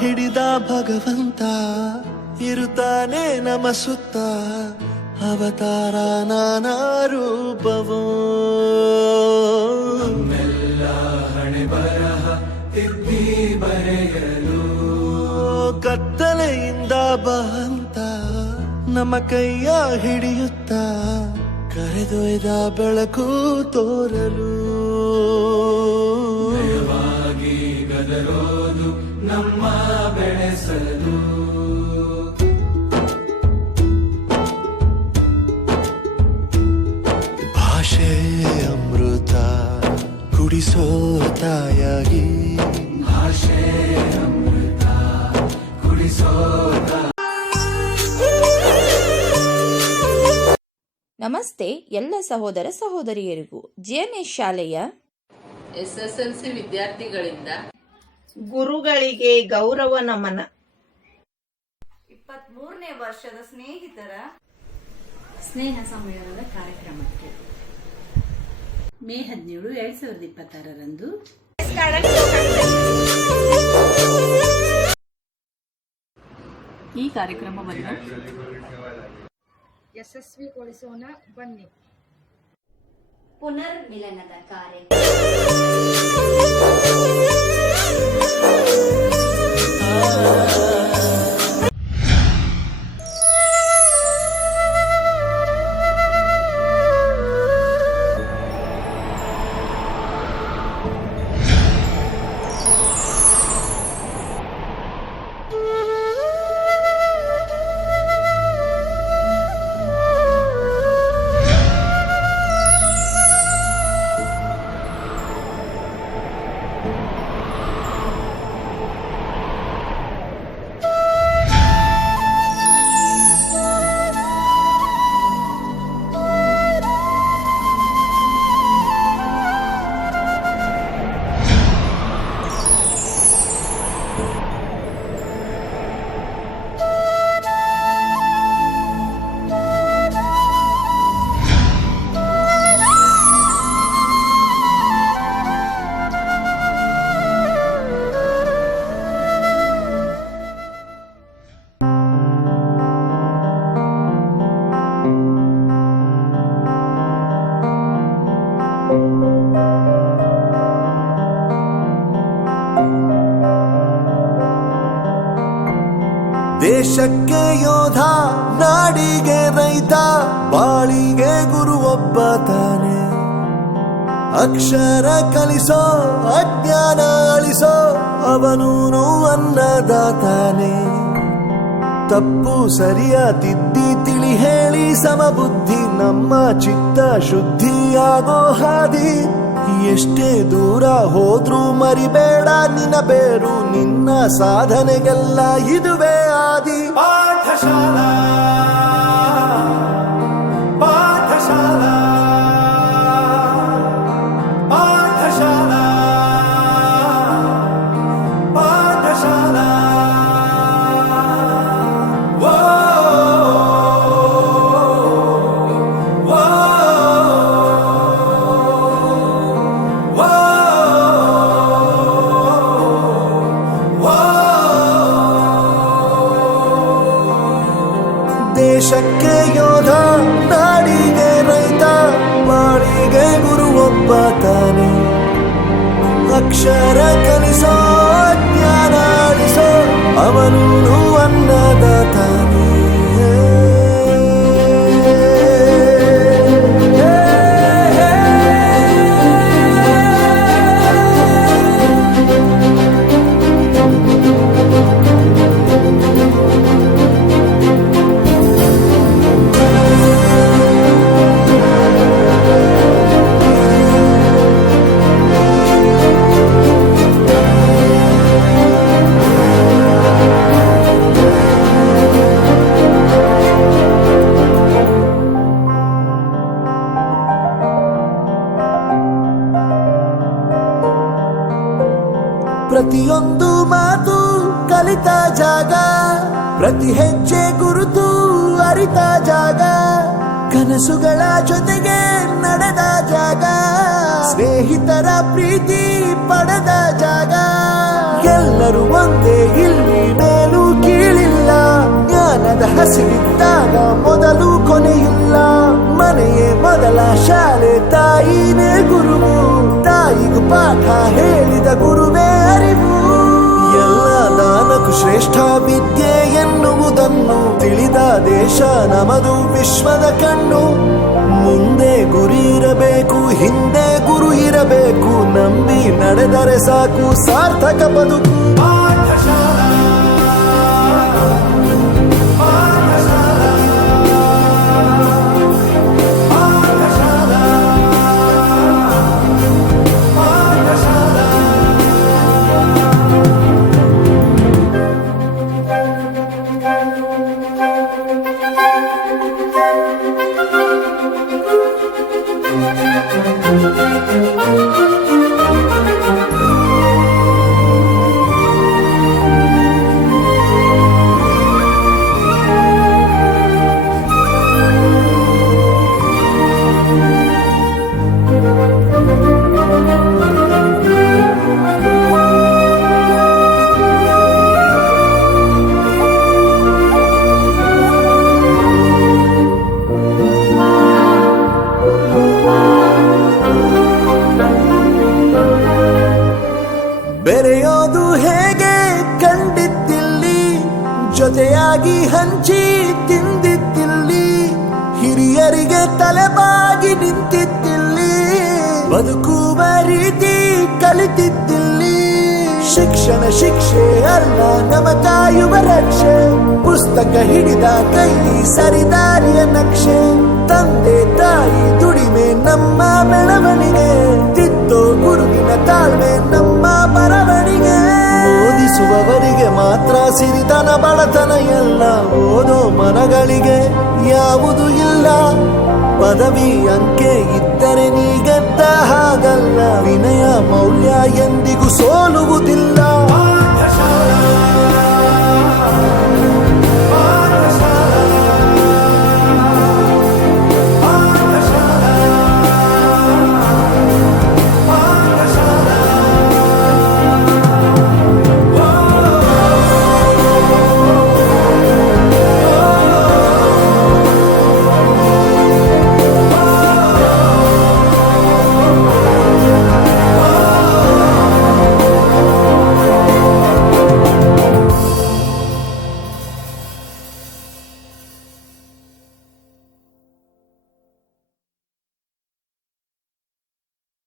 ಹಿಡಿದ ಭಗವಂತ ಇರುತ್ತಾನೆ ನಮ ಸುತ್ತ ಅವತಾರ ನಾನಾ ರೂಪವೋ ನಮ್ಮೆಲ್ಲ ಹಣೆ ಬರಹ ತಿದ್ದಿ ಬರೆಯಲು ಕತ್ತಲೆಯಿಂದ ಬಹಂತ ನಮ್ಮ ಕೈಯ ಹಿಡಿಯುತ್ತ ಕರೆದೊಯ್ದ ಬೆಳಕು ತೋರಲು ನಯವಾಗಿ ಗದರೋದು ನಮ್ಮ ಬೆಳೆಸಲು ಭಾಷೆ ಅಮೃತ ಕುಡಿಸೋ ತಾಯಾಗಿ ಭಾಷೆ ಅಮೃತ ಕುಡಿಸೋ ನಮಸ್ತೆ ಎಲ್ಲ ಸಹೋದರ ಸಹೋದರಿಯರಿಗೂ ಜಿಎನ್ಎಸ್ ಶಾಲೆಯ ಎಸ್ಎಸ್ಎಲ್ಸಿ ವಿದ್ಯಾರ್ಥಿಗಳಿಂದ ಗುರುಗಳಿಗೆ ಗೌರವ ನಮನ. 23ನೇ ವರ್ಷದ ಸ್ನೇಹಿತರ ಸ್ನೇಹ ಸಮ್ಮೇಳನದ ಕಾರ್ಯಕ್ರಮಕ್ಕೆ ಮೇ 17, 2026ರಂದು ಈ ಕಾರ್ಯಕ್ರಮವನ್ನು ಯಶಸ್ವಿಗೊಳಿಸೋಣ ಬನ್ನಿ. ಪುನರ್ಮಿಲನದ ಕಾರ್ಯ ದೇಶಕ್ಕೆ ಯೋಧ ನಾಡಿಗೆ ರೈತ ಬಾಳಿಗೆ ಗುರು ಒಬ್ಬ ತಾನೆ ಅಕ್ಷರ ಕಲಿಸೋ ಅಜ್ಞಾನ ಅಳಿಸೋ ಅವನೂನು ಅನ್ನದಾತಾನೆ ತಪ್ಪು ಸರಿಯ ತಿದ್ದಿ ತಿಳಿ ಹೇಳಿ ಸಮಬುದ್ಧಿ ನಮ್ಮ ಚಿತ್ತ ಶುದ್ಧಿಯಾಗೋ ಹಾದಿ ಎಷ್ಟೇ ದೂರ ಹೋದ್ರೂ ಮರಿಬೇಡ ನಿನ್ನ ಬೇರು ನಿನ್ನ ಸಾಧನೆಗೆಲ್ಲ ಇದುವೇ ಆದಿ ಪಾಠಶಾಲಾ ಪಾಠಶಾಲಾ ಪಾಠಶಾಲಾ ಪಾಠಶಾಲಾ ದೇಶಕ್ಕೆ ಯೋಧ ನಾಡಿಗೆ ರೈತ ಬಾಳಿಗೆ ಗುರು ಒಬ್ಬ ತಾನೆ ಅಕ್ಷರ ಕಲಿಸೋ ಜ್ಞಾನ ಅಳಿಸೋ ಅವನೂನು ಅನ್ನದಾತಾನೆ ಪ್ರತಿಯೊಂದು ಮಾತು ಕಲಿತ ಜಾಗ ಪ್ರತಿ ಹೆಜ್ಜೆ ಗುರುತು ಅರಿತ ಜಾಗ ಕನಸುಗಳ ಜೊತೆಗೆ ನಡೆದ ಜಾಗ, ಸ್ನೇಹಿತರ ಪ್ರೀತಿ ಪಡೆದ ಜಾಗ. ಎಲ್ಲರೂ ಒಂದೇ, ಇಲ್ಲಿ ಮೇಲೂ ಕೀಳಿಲ್ಲ. ಜ್ಞಾನದ ಹಸಿವಿದ್ದಾಗ ಮೊದಲು ಕೊನೆಯಿಲ್ಲ. ಮನೆಯೇ ಮೊದಲ ಶಾಲೆ, ತಾಯಿನೇ ಗುರುವು. ತಾಯಿಗೂ ಪಾಠ ಹೇಳಿದ ಗುರುವೇ ಅರಿವು. ಎಲ್ಲ ದಾನಕ್ಕೂ ಶ್ರೇಷ್ಠ ವಿದ್ಯೆ ಎನ್ನುವುದನ್ನು ತಿಳಿದ ದೇಶ ನಮದು, ವಿಶ್ವದ ಕಣ್ಣು. ಮುಂದೆ ಗುರಿ ಇರಬೇಕು, ಹಿಂದೆ ಗುರು ಇರಬೇಕು. ನಂಬಿ ನಡೆದರೆ ಸಾಕು, ಸಾರ್ಥಕ ಬದುಕು. ಬೆರೆಯೋದು ಹೇಗೆ ಕಂಡಿದ್ದಿಲ್ಲಿ, ಜೊತೆಯಾಗಿ ಹಂಚಿ ತಿಂದಿದ್ದಿಲ್ಲಿ. ಹಿರಿಯರಿಗೆ ತಲೆಬಾಗಿ ನಿಂತಿದ್ದಿಲ್ಲಿ, ಬದುಕುವ ರೀತಿ ಕಲಿತಿದ್ದಿಲ್ಲಿ. ಶಿಕ್ಷಣ ಶಿಕ್ಷೆ ಅಲ್ಲ, ನಮ ಕಾಯುವ ರಕ್ಷೆ. ಪುಸ್ತಕ ಹಿಡಿದ ಕೈ ಸರಿದಾರಿಯ ನಕ್ಷೆ. ತಂದೆ ತಾಯಿ ದುಡಿಮೆ ನಮ್ಮ ಬೆಳವಣಿಗೆ. ತಿದ್ದೋ ಗುರುವಿನ ತಾಳ್ಮೆ ನಮ್ಮ ಬರವಣಿಗೆ. ಓದಿಸುವವರಿಗೆ ಮಾತ್ರ ಸಿರಿತನ ಬಡತನ ಎಲ್ಲ. ಓದೋ ಮನಗಳಿಗೆ ಯಾವುದು ಇಲ್ಲ. ಪದವಿ ಅಂಕೆ ಇದ್ದರೆ ನೀ ಗೆದ್ದ ಹಾಗಲ್ಲ. ವಿನಯ ಮೌಲ್ಯ ಎಂದಿಗೂ ಸೋಲುವುದಿಲ್ಲ.